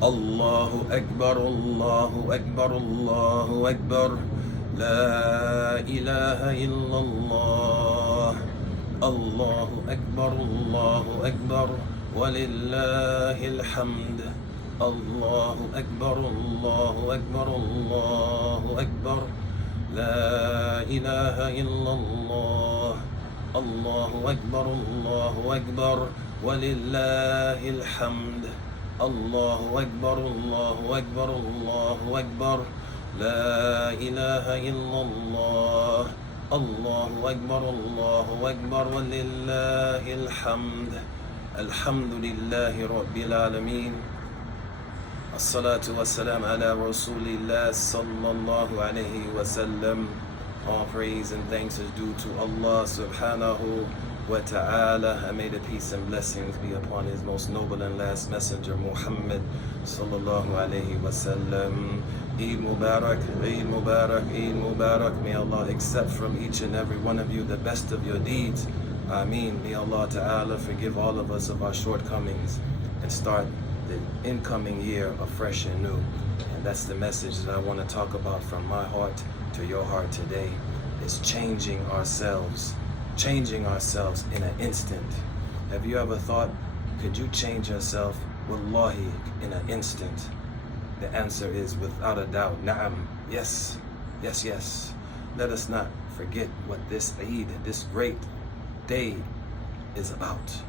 الله أكبر الله أكبر الله أكبر لا إله إلا الله الله أكبر الله أكبر ولله الحمد الله أكبر الله أكبر الله أكبر لا إله إلا الله الله أكبر الله أكبر ولله الحمد الله أكبر الله أكبر الله أكبر لا إله إلا الله الله أكبر الله أكبر ولله الحمد الحمد لله رب العالمين الصلاة والسلام على رسول الله صلى الله عليه وسلم. All praise and thanks is due to Allah subhanahu wa ta'ala. And may the peace and blessings be upon his most noble and last messenger Muhammad sallallahu alayhi wa sallam. Eid Mubarak, Eid Mubarak, Eid Mubarak. May Allah accept from each and every one of you the best of your deeds. Ameen. May Allah ta'ala forgive all of us of our shortcomings and start the incoming year afresh and new. And that's the message that I want to talk about from my heart to your heart today, is changing ourselves in an instant. Have you ever thought, could you change yourself, wallahi, in an instant? The answer is without a doubt, na'am, yes, yes, yes. Let us not forget what this Eid, this great day is about.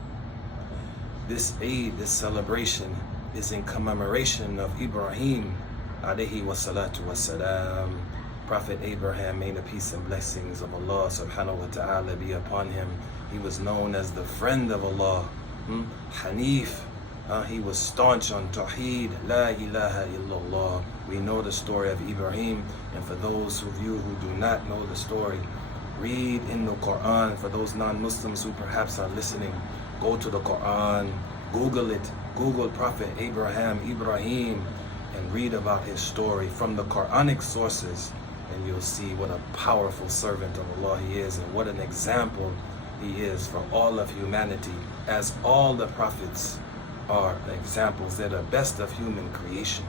This Eid, this celebration, is in commemoration of Ibrahim alayhi wassalatu wassalam. Prophet Abraham, may the peace and blessings of Allah subhanahu wa ta'ala be upon him. He was known as the friend of Allah, Hanif. He was staunch on Tawheed, La ilaha illallah. We know the story of Ibrahim, and for those of you who do not know the story, read in the Quran. For those non-Muslims who perhaps are listening, go to the Quran, Google it, Google Prophet Ibrahim, and read about his story from the Quranic sources, and you'll see what a powerful servant of Allah he is, and what an example he is for all of humanity, as all the prophets are examples. They're the best of human creation.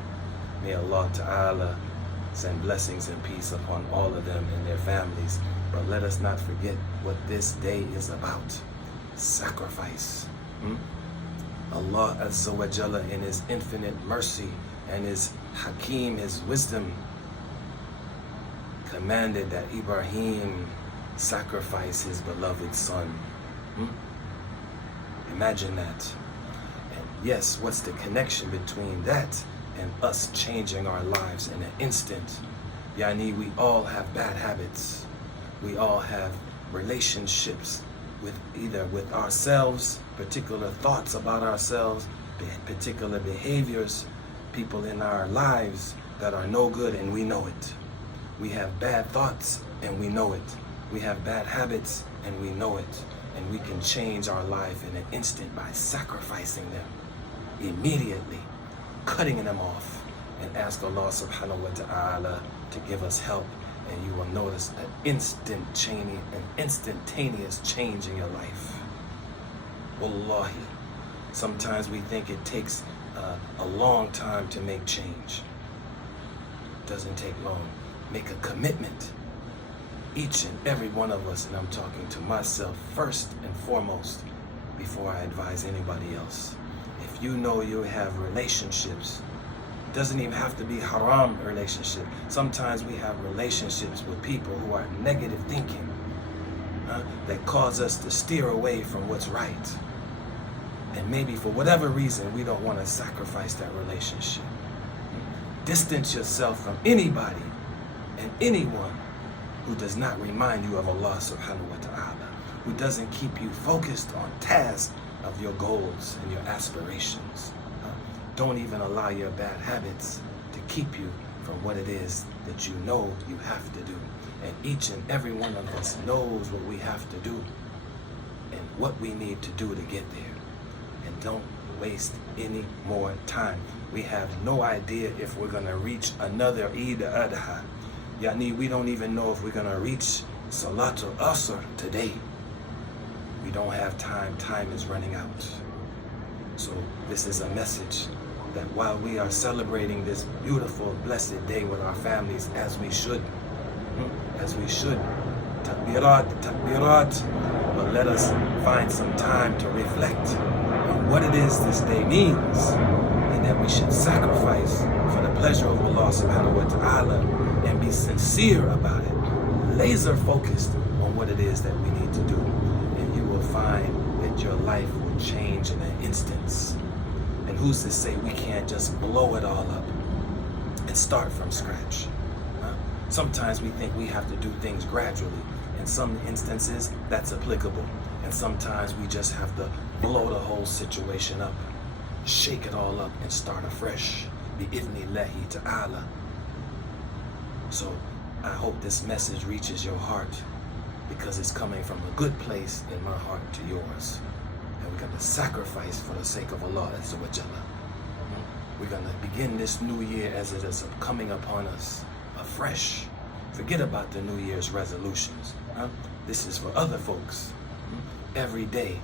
May Allah Ta'ala send blessings and peace upon all of them and their families. But let us not forget what this day is about. Sacrifice. Allah Azza wa Jalla, in his infinite mercy and his Hakim, his wisdom, commanded that Ibrahim sacrifice his beloved son. Imagine that. And yes, what's the connection between that and us changing our lives in an instant? Yani, we all have bad habits. We all have relationships with either with ourselves, particular thoughts about ourselves, particular behaviors, people in our lives that are no good, and we know it. We have bad thoughts and we know it. We have bad habits and we know it. And we can change our life in an instant by sacrificing them immediately, cutting them off, and ask Allah subhanahu wa ta'ala to give us help. And you will notice an instantaneous change in your life. Wallahi. Sometimes we think it takes a long time to make change. It doesn't take long. Make a commitment. Each and every one of us, and I'm talking to myself first and foremost before I advise anybody else. If you know you have relationships, it doesn't even have to be haram relationship. Sometimes we have relationships with people who are negative thinking, that cause us to steer away from what's right. And maybe for whatever reason, we don't want to sacrifice that relationship. Distance yourself from anybody and anyone who does not remind you of Allah subhanahu wa ta'ala, who doesn't keep you focused on task of your goals and your aspirations. Don't even allow your bad habits to keep you from what it is that you know you have to do. And each and every one of us knows what we have to do and what we need to do to get there. And don't waste any more time. We have no idea if we're going to reach another Eid al-Adha. Yani, we don't even know if we're going to reach Salatul Asr today. We don't have time. Time is running out. So this is a message that while we are celebrating this beautiful, blessed day with our families, as we should, takbirat, takbirat, but let us find some time to reflect on what it is this day means, and that we should sacrifice for the pleasure of Allah subhanahu wa ta'ala and be sincere about it, laser focused on what it is that we need to do, and you will find that your life will change in an instant. And who's to say we can't just blow it all up and start from scratch? Sometimes we think we have to do things gradually. In some instances, that's applicable. And sometimes we just have to blow the whole situation up, shake it all up, and start afresh. Bi-idhnillahi ta'ala. So I hope this message reaches your heart, because it's coming from a good place in my heart to yours. And we're going to sacrifice for the sake of Allah Azza wa Jalla. We're going to begin this new year as it is coming upon us afresh. Forget about the New Year's resolutions. This is for other folks. Every day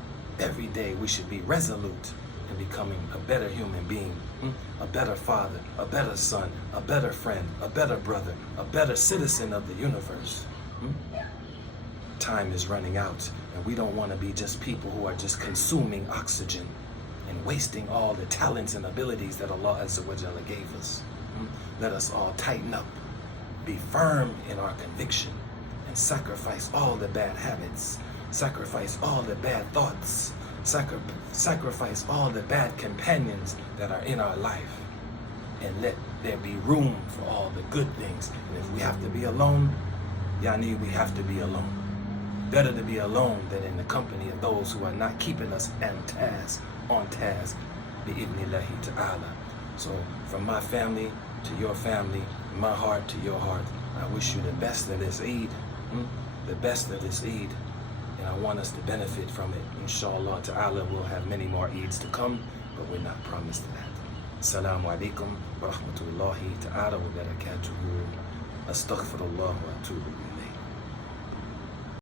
we should be resolute in becoming a better human being, a better father, a better son, a better friend, a better brother, a better citizen of the universe. Time is running out, and we don't want to be just people who are just consuming oxygen and wasting all the talents and abilities that Allah Azza wa Jalla gave us. Let us all tighten up, be firm in our conviction, and sacrifice all the bad habits, sacrifice all the bad thoughts, sacrifice all the bad companions that are in our life, and let there be room for all the good things. And if we have to be alone, yani we have to be alone. Better to be alone than in the company of those who are not keeping us on task, bi-idhnillahi ta'ala. So from my family to your family, my heart to your heart, I wish you the best of this Eid, the best of this Eid, and I want us to benefit from it. Inshallah ta'ala, we'll have many more Eids to come, but we're not promised that. Assalamu alaikum wa rahmatullahi ta'ala wa barakatuhu. Astaghfirullah wa atubu ilayh.